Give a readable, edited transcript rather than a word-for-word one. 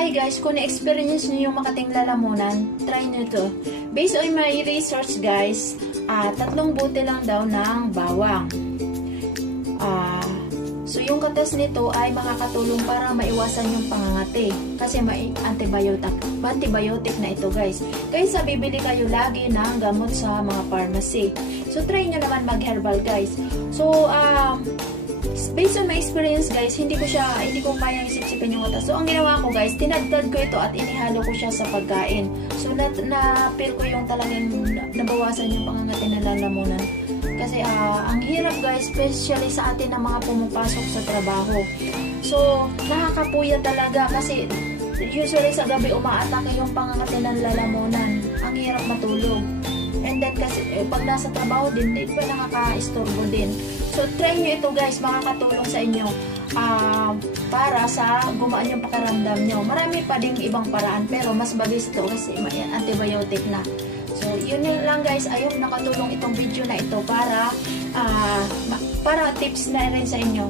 Hi guys, kung na-experience nyo yung makating lalamunan, try nyo to. Based on my research guys, 3 bote lang daw ng bawang. So yung katas nito ay makakatulong para maiwasan yung pangangati. Kasi may antibiotic na ito guys. Kaysa bibili kayo lagi ng gamot sa mga pharmacy. So try nyo naman mag-herbal guys. So based on my experience guys, hindi ko kayang isip-sipin yung katas. So ang ginawa ko guys, tinadtad ko ito at inihalo ko siya sa pagkain. So na-feel ko yung talagang nabawasan yung pangangati na lalamunan. Kasi ang hirap guys, especially sa atin na mga pumapasok sa trabaho. So nakakapuya talaga kasi usually sa gabi umaatake yung pangangati ng lalamunan. Ang hirap matulog. And then kasi pag nasa trabaho din, di ba nakaka-istorbo din. So try nyo ito guys, makakatulong sa inyo para sa gumaan yung pakiramdam nyo. Marami pa ding ibang paraan pero mas bagay ito kasi may antibiotic na. So yun lang guys, ayun nakatulong itong video na ito para tips na rin sa inyo.